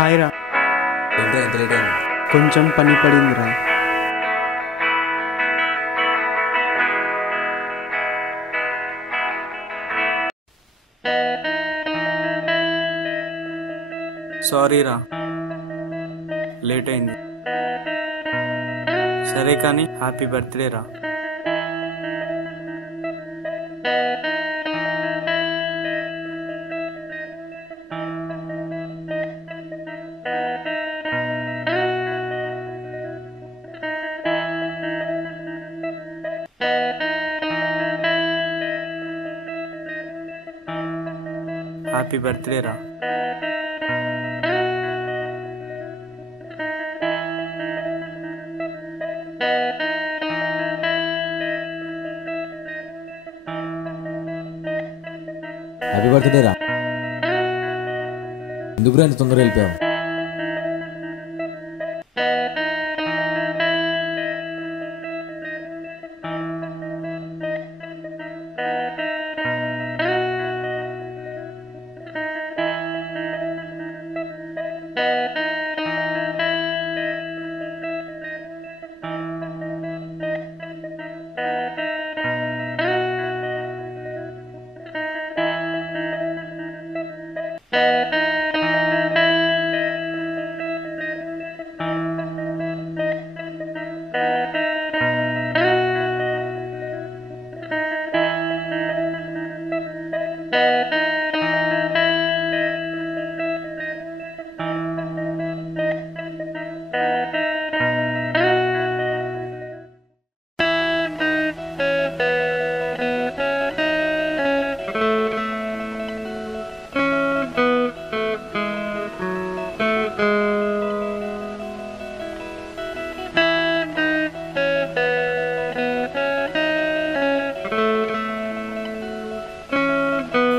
Hi రా. ఏంటో ఎంత లేట్ అయింది? కొంచెం పని పడిందిరా. సారీ రా, లేట్ అయింది. సరే కానీ హ్యాపీ బర్త్డే రా. హ్యాపీ బర్త్డే రా. హ్యాపీ బర్త్డే రా. ఎందుకు ఇంత తొందరగా వెళ్ళిపోయావు?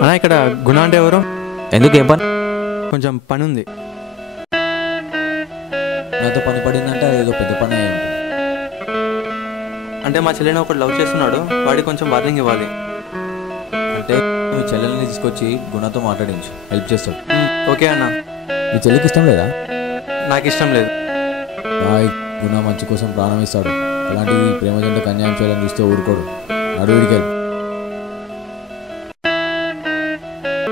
అన్నా ఇక్కడ గుణ అంటే ఎవరు? ఎందుకు? ఏం పని? కొంచెం పని ఉంది. నాతో పని పడిందంటే అదేదో పెద్ద పని అయి ఉంటుంది. అంటే మా చెల్లిని ఒకటి లవ్ చేస్తున్నాడు, వాడికి కొంచెం వార్నింగ్ ఇవ్వాలి. అంటే మీ చెల్లెల్ని తీసుకొచ్చి గుణతో మాట్లాడించు, హెల్ప్ చేస్తాడు. ఓకే అన్న. మీ చెల్లికి ఇష్టం లేదా? నాకు ఇష్టం లేదు. బాయ్, గుణ మంచి కోసం ప్రాణం ఇస్తాడు. అలాంటిది ప్రేమ జంటకు అన్యాయం చేయాలని చూస్తే ఊరుకోడు. నడువుడికి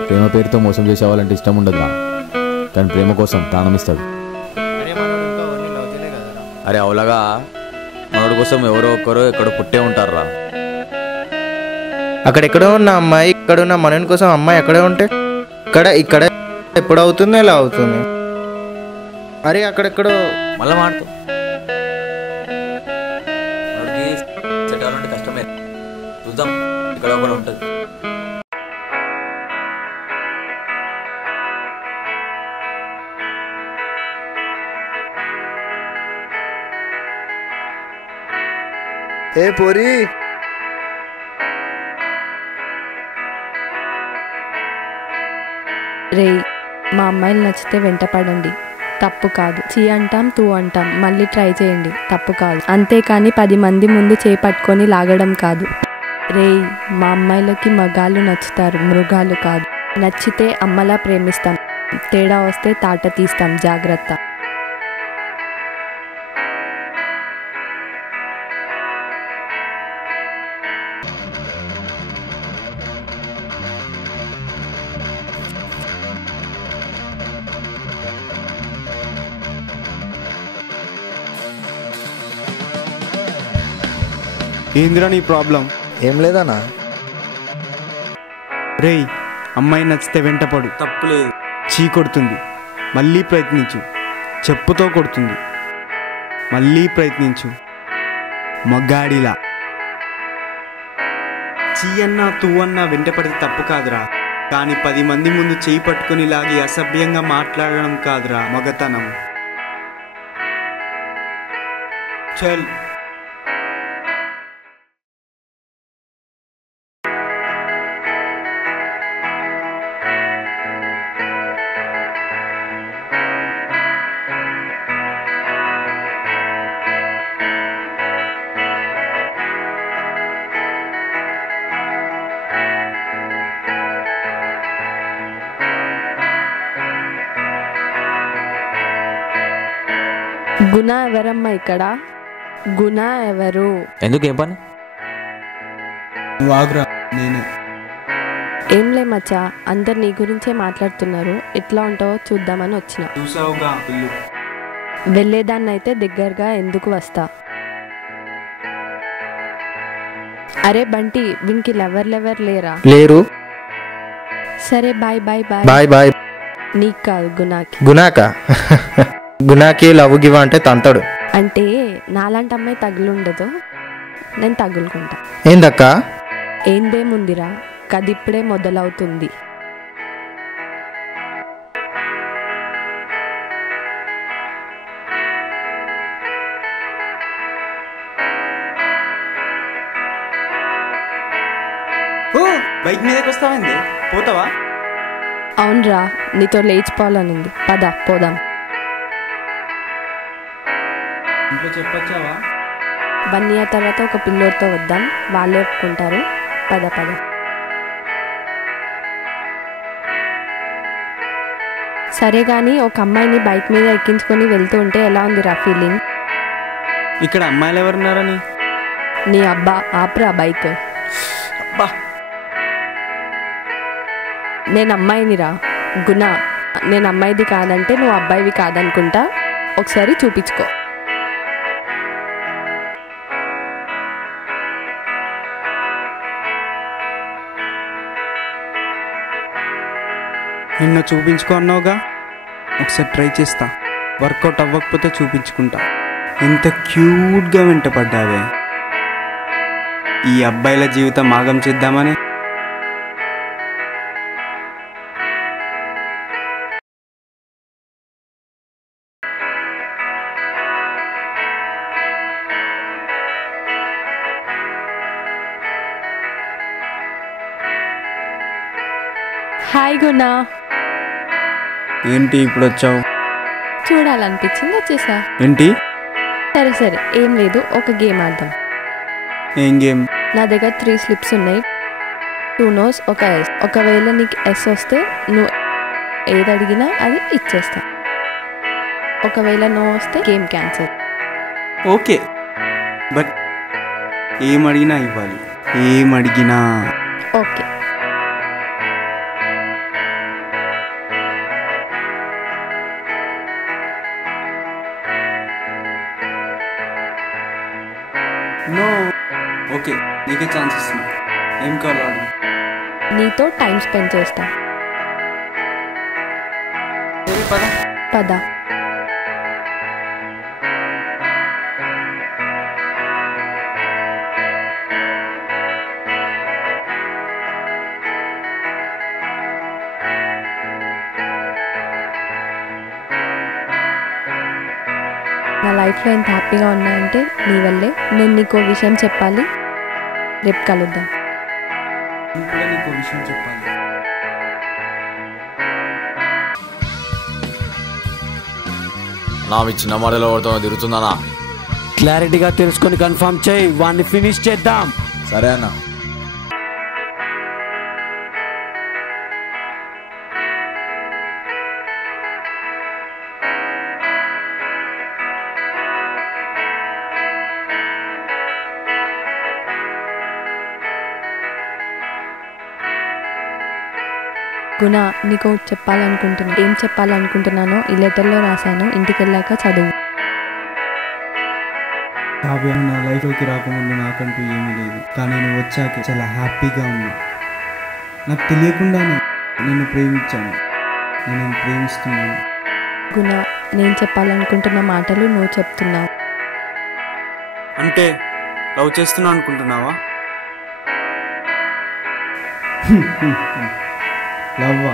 ప్రేమ పేరుతో మోసం చేసేవాళ్ళంటే ఇష్టం ఉండదురా, కానీ ప్రేమ కోసం ప్రాణం ఇస్తాడు. అరే అవులాగా, మనోడి కోసం ఎవరో ఒక్కరో ఎక్కడో పుట్టే ఉంటారా. అక్కడెక్కడో ఉన్న అమ్మాయి ఇక్కడున్న మనని కోసం అమ్మాయి ఎక్కడే ఉంటే ఇక్కడ ఎప్పుడు అవుతుంది, ఎలా అవుతుంది? అరే అక్కడెక్కడో మళ్ళా మాడుతూ మనోడికి సెట్ అవ్వాలంటే కష్టమే. చూద్దాం, ఇక్కడ ఒకటి ఉంటుంది. ఏ పోరి, రే, మా అమ్మాయిలు నచ్చితే వెంట పడండి, తప్పు కాదు. చీ అంటాం, తూ అంటాం, మళ్ళీ ట్రై చేయండి, తప్పు కాదు. అంతేకాని 10 మంది ముందు చేపట్టుకొని లాగడం కాదు. రే, మా అమ్మాయిలకి మగాళ్ళు నచ్చుతారు, మృగాలు కాదు. నచ్చితే అమ్మలా ప్రేమిస్తాం, తేడా వస్తే తాట తీస్తాం, జాగ్రత్త. ఏందిరా నీ ప్రాబ్లం? ఏం లేదన్నా. రేయ్, అమ్మాయి నచ్చితే వెంటపడు, తప్పులేదు. చీ కొడుతుంది, మళ్ళీ ప్రయత్నించు. చెప్పుతో కొడుతుంది, మళ్ళీ ప్రయత్నించు, మగ్గాడిలా. చీ అన్నా తూ అన్నా వెంటపడితే తప్పు కాదురా, కానీ 10 మంది ముందు చేయి పట్టుకుని లాగి అసభ్యంగా మాట్లాడడం కాదురా మగతనం. చల్. గుణ ఎవరమ్మా ఇక్కడ? గుణ ఎవరు? ఎందుకు ఏం పని? నువ్వు ఆగురా, నేనే. ఏంలే మచ్చా, అందరు నీ గురించే మాట్లాడుతున్నారు. ఎట్లా ఉంటావో చూద్దామని వచ్చిన. చూసావుగా ఇల్లు. వెళ్ళేదాన్నైతే దగ్గరగా ఎందుకు వస్తా? అరే బంటి, వీనికి లెవర్ లేరా? లేరు. సరే bye bye bye. Bye bye. నీకు కాదు, గుణాకి. గుణాక గుణాకి లవ్ గివ్ అంటే తంతాడు. అంటే నాలాంటి అమ్మాయి తగులుండదు, నేను తగులుకుంటా. ఏందక్క? ఏందేముందిరా, కదిప్పుడే మొదలవుతుంది. ఓ బైక్ మీదకి వస్తావండి, పోతావా? అవునరా, నీతో లేచిపోవాలనుంది, పద పోదాం. ఇంట్లో చెప్పొచ్చావా? 1 year తర్వాత ఒక పిల్లోడితో వద్దాం, వాళ్ళే ఒప్పుకుంటారు. పద పద. సరే కానీ ఒక అమ్మాయిని బైక్ మీద ఎక్కించుకొని వెళ్తూ ఉంటే ఎలా ఉందిరా ఫీలింగ్? ఇక్కడ అమ్మాయిలు ఎవరున్నారని? నీ అబ్బా, ఆపురా బైక్. అబ్బా, నేను అమ్మాయినిరా గుణ. నేను అమ్మాయిది కాదంటే నువ్వు అబ్బాయివి కాదనుకుంటా. ఒకసారి చూపించుకో. నిన్న చూపించుకో అన్నావుగా, ఒకసారి ట్రై చేస్తా. వర్కౌట్ అవ్వకపోతే చూపించుకుంటా. ఎంత క్యూట్గా వెంటపడ్డావే. ఈ అబ్బాయిల జీవితం ఆగం చేద్దామని. హాయ్ గుణ. ఏంటి ఇప్పుడు వచ్చావు? చూడాలనిపించింది వచ్చేసా. ఏంటి? సరే సరే, ఏం లేదు, ఒక గేమ్ ఆడదాం. ఏం గేమ్? నా దగ్గర 3 స్లిప్స్ ఉన్నాయి, 2 నోస్, ఒక ఎస్. ఒకవేళ నీకు ఎస్ వస్తే నువ్వు ఏది అడిగినా అది ఇచ్చేస్తా. ఒకవేళ నో వస్తే గేమ్ క్యాన్సిల్. ఓకే, బట్ ఏం అడిగినా ఇవ్వాలి. ఏం అడిగినా. ఓకే. నో. ఓకే, నీకే ఛాన్స్ ఇస్తున్నా. ఏం కావాలి? నీతో టైం స్పెండ్ చేస్తా. సరే పద. పద. నా లైఫ్లో ఎంత హ్యాపీగా ఉన్నాయంటే నీ వల్లే. నేను నీకు విషయం చెప్పాలి, రేపు కలుద్దాం. ఇప్పుడు నీకు విషయం చెప్పాలి. నా మీ చిన్న మాటలో ఎవరితో తిరుగుతుందనా? క్లారిటీగా తెలుసుకొని కన్ఫర్మ్ చేయి, వాడిని ఫినిష్ చేద్దాం. సరే అన్న. గుణ, నీకు చెప్పాలనుకుంటున్నా. ఏం చెప్పాలనుకుంటున్నానో ఈ లెటర్లో రాశాను, ఇంటికి వెళ్ళాక చదువు. కావ్య, నా లైఫ్లోకి రాకముందు నాకంటూ ఏమీ లేదు, కానీ నువ్వు వచ్చాకే చాలా హ్యాపీగా ఉన్నా. నాకు తెలియకుండానే నేను ప్రేమించాను, నేను ప్రేమిస్తున్నాను. గుణ, నేను చెప్పాలనుకుంటున్న మాటలు నువ్వు చెప్తున్నావు. అంటే లవ్ చేస్తున్నా అనుకుంటున్నావా? లవ్వా?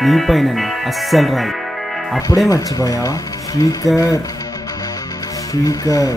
నీ పైన అస్సలు రాదు. అప్పుడే మర్చిపోయావా? శ్రీకర్, శ్రీకర్.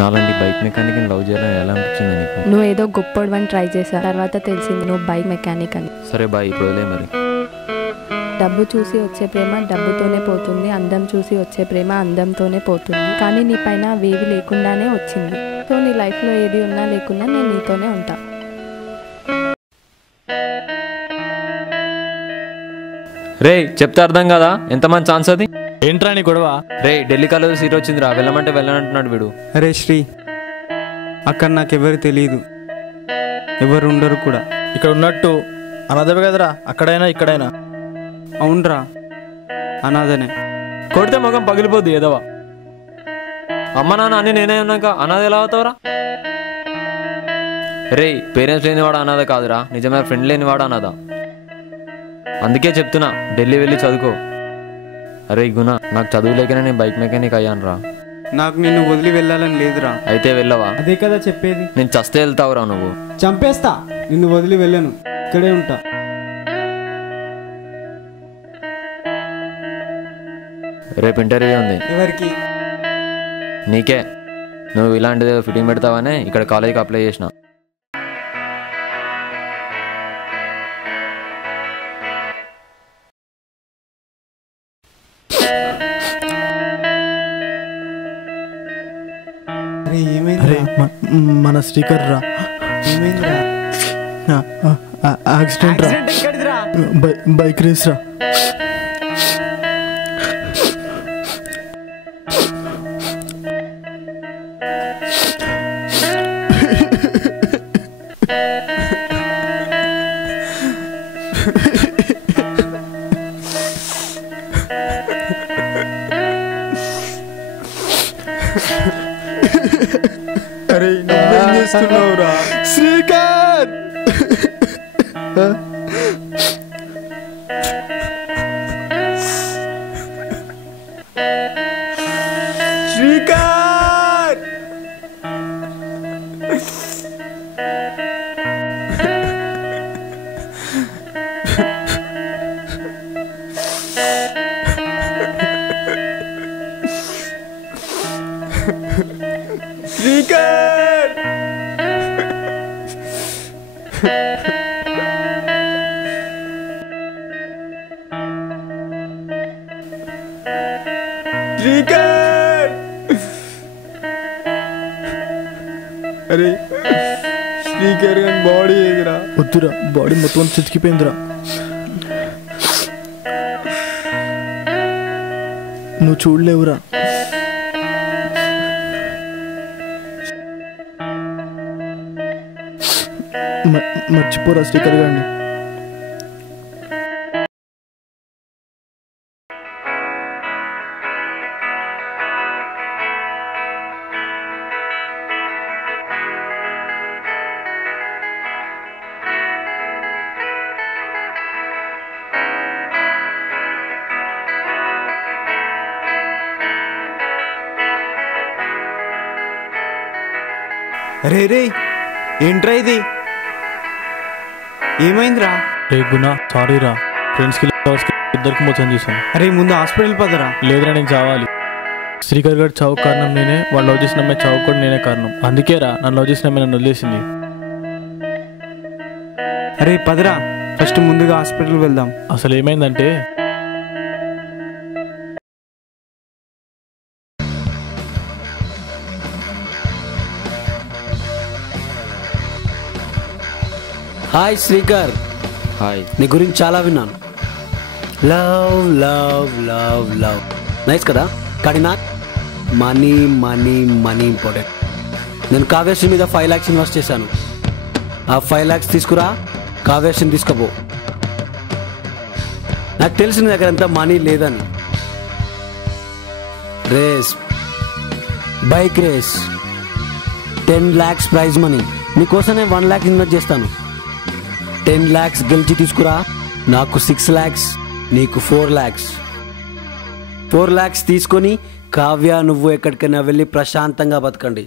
నాలాంటి బైక్ మెకానిక్ లవ్ చేయాలని ఎలా అనిపించింది నీకు? నువ్వు ఏదో గొప్పవాడివని ట్రై చేశా, తర్వాత తెలిసింది నువ్వు బైక్ మెకానిక్ అని. సరే బాయ్, ఇప్పుడు వదిలే మరి. డబ్బు చూసి వచ్చే ప్రేమ డబ్బుతోనే పోతుంది, అందం చూసి వచ్చే ప్రేమ అందంతోనే పోతుంది. కానీ నీ పైన అవేవి లేకుండానే వచ్చింది. సో నీ లైఫ్లో ఏది ఉన్నా లేకున్నా నేను నీతోనే ఉంటా. రే చెప్తే అర్థం కదా, ఎంత మంచి ఛాన్స్ అది. ఏంట్రా నీ గొడవ? రే ఢిల్లీ కాలేజ్ సీట్ వచ్చిందిరా, వెళ్ళమంటే వెళ్ళనంటున్నాడు వీడు. అరే శ్రీ, అక్కడ నాకెవరు తెలియదు, ఎవరు ఉండరు కూడా. ఇక్కడ ఉన్నట్టు అనాథవే కదరా, అక్కడైనా ఇక్కడైనా. అవునరా, అనాథనే. కొడితే మొగం పగిలిపోద్ది ఏదవా. అమ్మ నాన్న అన్ని నేనే ఉన్నాక అనాథ ఎలా అవుతావురా? రే పేరెంట్స్ లేనివాడు అనాథ కాదురా, నిజమైన ఫ్రెండ్ లేనివాడు అనాథ. అందుకే చెప్తున్నా ఢిల్లీ వెళ్ళి చదువుకో. అరే గుణ, నాకు చదువు లేకనే నేను బైక్ మెకానిక్ అయ్యాను రా. నాకు నిన్ను వదిలి వెళ్ళాలని లేదురా. అయితే వెళ్ళవా? అదే కదా చెప్పేది. నేను చస్తే వెళ్తావురా నువ్వు. చంపేస్తా, నిన్ను వదిలి వెళ్ళను, ఇక్కడే ఉంటా. రేపు ఇంటర్వ్యూ ఉంది. ఎవరికి? నీకే. నువ్వు ఇలాంటిది ఫిట్టింగ్ పెడతావనే ఇక్కడ కాలేజీకి అప్లై చేసిన. అరే ఏమైంది? మన శ్రీకర్ రా. ఏమైందిరా? యాక్సిడెంట్ రా, బైక్ రేస్ రా. అరే నువ్వేం చేస్తున్నావురా? శ్రీకర్ శ్రీకర్! శ్రీకర్! శ్రీకర్! అరే శ్రీకర్ గారి బాడీ ఏదిరా? వద్దురా, బాడీ మొత్తం చితికిపోయిందిరా. నువ్వు చూడలేవురా. మర్చిపోరా శ్రీకర్ గారిని. అరే రే, ఏంట్రా ఇది? ఏమైందిరా? రే గుణ, సారీ రా. ఫ్రెండ్స్కి ఇద్దరికి మోసం చేశాను. అరే ముందు హాస్పిటల్ పదరా. లేదురా, నేను చావాలి. శ్రీకర్ గారు చావు కారణం నేనే, వాళ్ళు లవ్ చేసిన అమ్మాయి చావు కూడా నేనే కారణం. అందుకేరా నన్ను లవ్ చేసిన అమ్మాయి నన్ను వదిలేసింది. అరే పదరా, ఫస్ట్ ముందుగా హాస్పిటల్ వెళ్దాం. అసలు ఏమైందంటే, హాయ్ శ్రీకర్, హాయ్. నీ గురించి చాలా విన్నాను. Love love love love nice కదా, కానీ నాకు మనీ మనీ మనీ ఇంపార్టెంట్. నేను కావ్యశ్రీ మీద 5 lakhs ఇన్వెస్ట్ చేశాను. ఆ 5 lakhs తీసుకురా, కావ్యశ్రీని తీసుకుపో. నాకు తెలిసిన దగ్గర అంతా మనీ లేదని. Race, bike race, 10 lakhs prize money. నీకోసమే 1 lakh ఇన్వెస్ట్ చేస్తాను. 10 lakhs గెలిచి తీసుకురా, నాకు 6 lakhs, నీకు 4 lakhs. 4 lakhs తీసుకొని కావ్య నువ్వు ఎక్కడికైనా వెళ్ళి ప్రశాంతంగా బతకండి.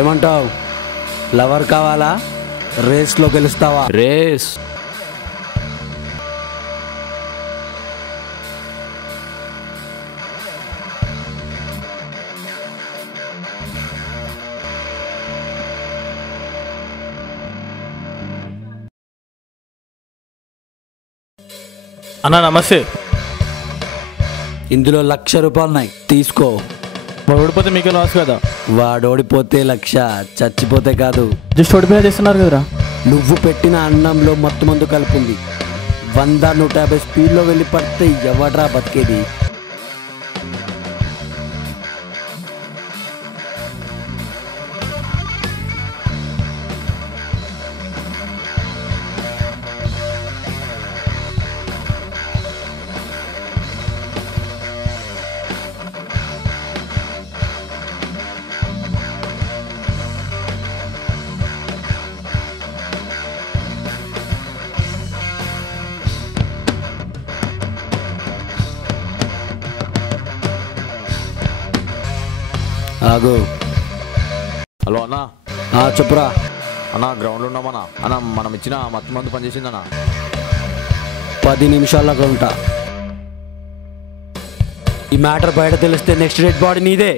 ఏమంటావు? లవర్ కావాలా, రేస్లో గెలుస్తావా? రేస్. అన్నా నమస్తే. ఇందులో 1,00,000 రూపాయలు ఉన్నాయి, తీసుకో. వాడు ఓడిపోతే మీకే లాస్ కదా. వాడు ఓడిపోతే 1,00,000, చచ్చిపోతే కాదు. జస్ట్ ఓడిపోయినా చేస్తున్నారు కదరా. నువ్వు పెట్టిన అన్నంలో మత్తు మందు కలుపుంది. 100-150 స్పీడ్లో వెళ్ళి పడితే ఎవడ్రా బతికేది? ఆగు. హలో అన్నా. చెప్పురా. అన్నా గ్రౌండ్లో ఉన్నామన్నా. అన్నా మనం ఇచ్చిన మత్తు మందు పనిచేసిందన్నా. 10 నిమిషాల్లో ఉంటా. ఈ మ్యాటర్ బయట తెలిస్తే నెక్స్ట్ డెడ్ బాడీ నీదే.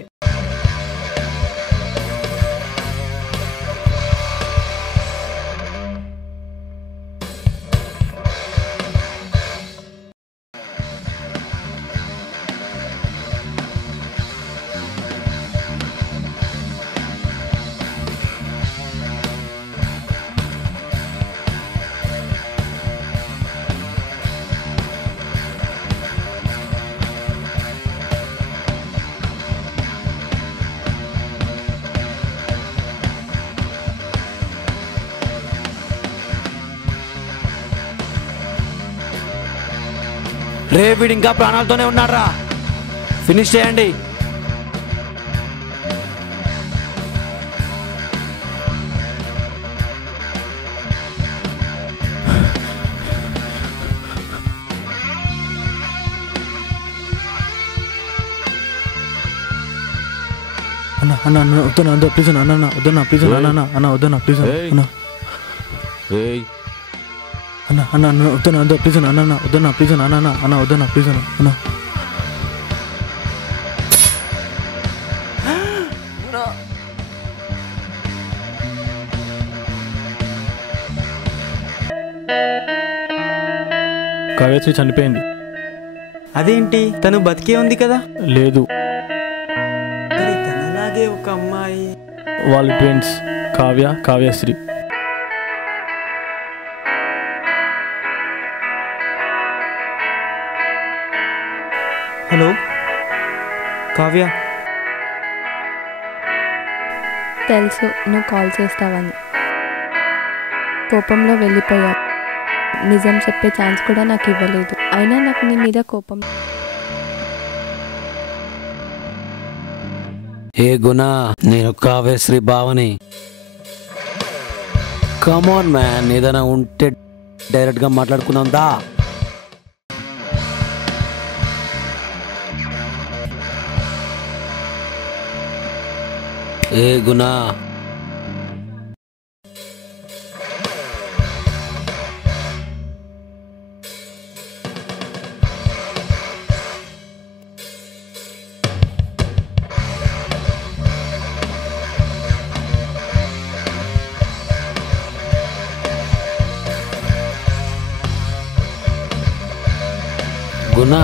రే వీడు ఇంకా ప్రాణాలతోనే ఉన్నాడ్రా, ఫినిష్ చేయండి. అన్న అన్న అన్న వద్దన్నా, అంత ప్లీజ్ అన్న, అన్న వద్దన్నా ప్లీజ్ అన్న, అన్న అన్న వద్దన్నా ప్లీజ్ అన్న, అన్న అన్న అన్న వద్దన్నా, అంత ప్లీజ్ అన్న, అన్న వద్దన్నా ప్లీజ్ అన్న, అన్న అన్న వద్దన్నా ప్లీజ్ అన్న, అన్న కావ్యశ్రీ చనిపోయింది. అదేంటి, తను బతికే ఉంది కదా? లేదు, తనలాగే ఒక అమ్మాయి. వాళ్ళ ట్విన్స్ కావ్యశ్రీ. హలో కావ్య. తెలుసు నువ్వు కాల్ చేస్తావని. కోపంలో వెళ్ళిపోయా. నిజం చెప్పే ఛాన్స్ కూడా నాకు ఇవ్వలేదు. అయినా నాకు నీ మీద కోపం. ఏ గుణ, నేను కావ్యశ్రీ బావని. కమాన్ మ్యాన్, ఏదైనా ఉంటే డైరెక్ట్గా మాట్లాడుకుందాం దా. ఏ గుణ, గుణ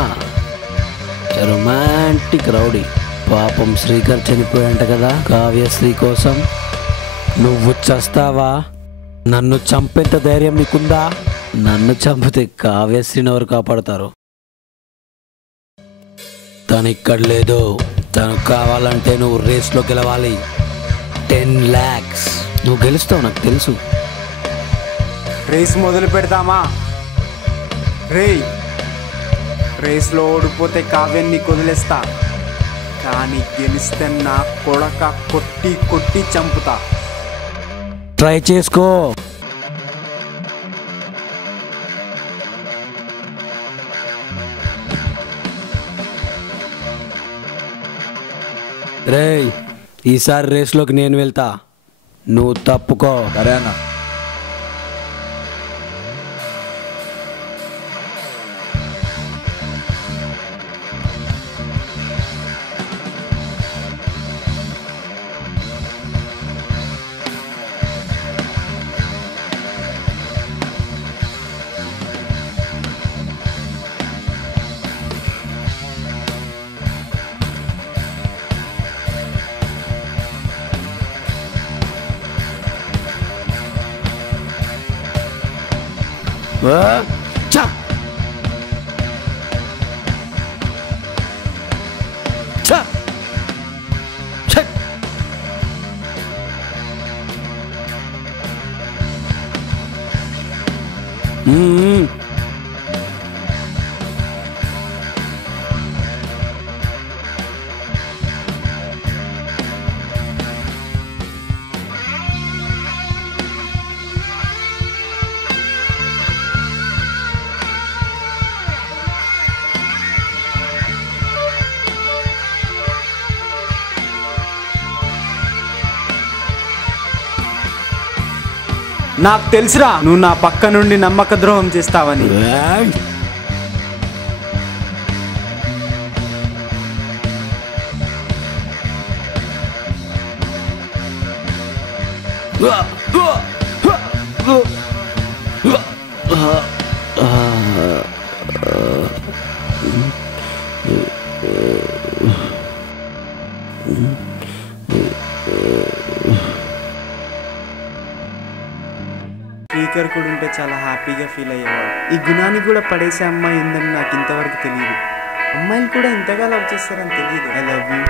రొమాంటిక్ రౌడీ. పాపం శ్రీకర్ చనిపోయాంట కదా కావ్యశ్రీ కోసం. నువ్వు చస్తావా? నన్ను చంపేంత ధైర్యం నీకుందా? నన్ను చంపితే కావ్యశ్రీని ఎవరు కాపాడతారు? తను ఇక్కడ లేదు. తను కావాలంటే నువ్వు రేస్లో గెలవాలి. 10 lakhs. నువ్వు గెలుస్తావు, నాకు తెలుసు. రేస్ మొదలు పెడతామా? రేస్లో ఓడిపోతే కావ్యాన్ని వదిలేస్తా, కానీ గెలిస్తే నా కొడక కొట్టి కొట్టి చంపుతా. ట్రై చేసుకో. రేయ్, ఈసారి రేస్లోకి నేను వెళ్తా, నువ్వు తప్పుకో. సరే అన్న. చా చా ఛ! నాకు తెలుసురా నువ్వు నా పక్క నుండి నమ్మక ద్రోహం చేస్తావని. స్పీకర్ కూడా ఉంటే చాలా హ్యాపీగా ఫీల్ అయ్యేవాడు. ఈ గుణాన్ని కూడా పడేసే అమ్మాయి ఉందని నాకు ఇంతవరకు తెలియదు. అమ్మాయిలు కూడా ఇంతగా లవ్ చేస్తారని తెలియదు. I love you.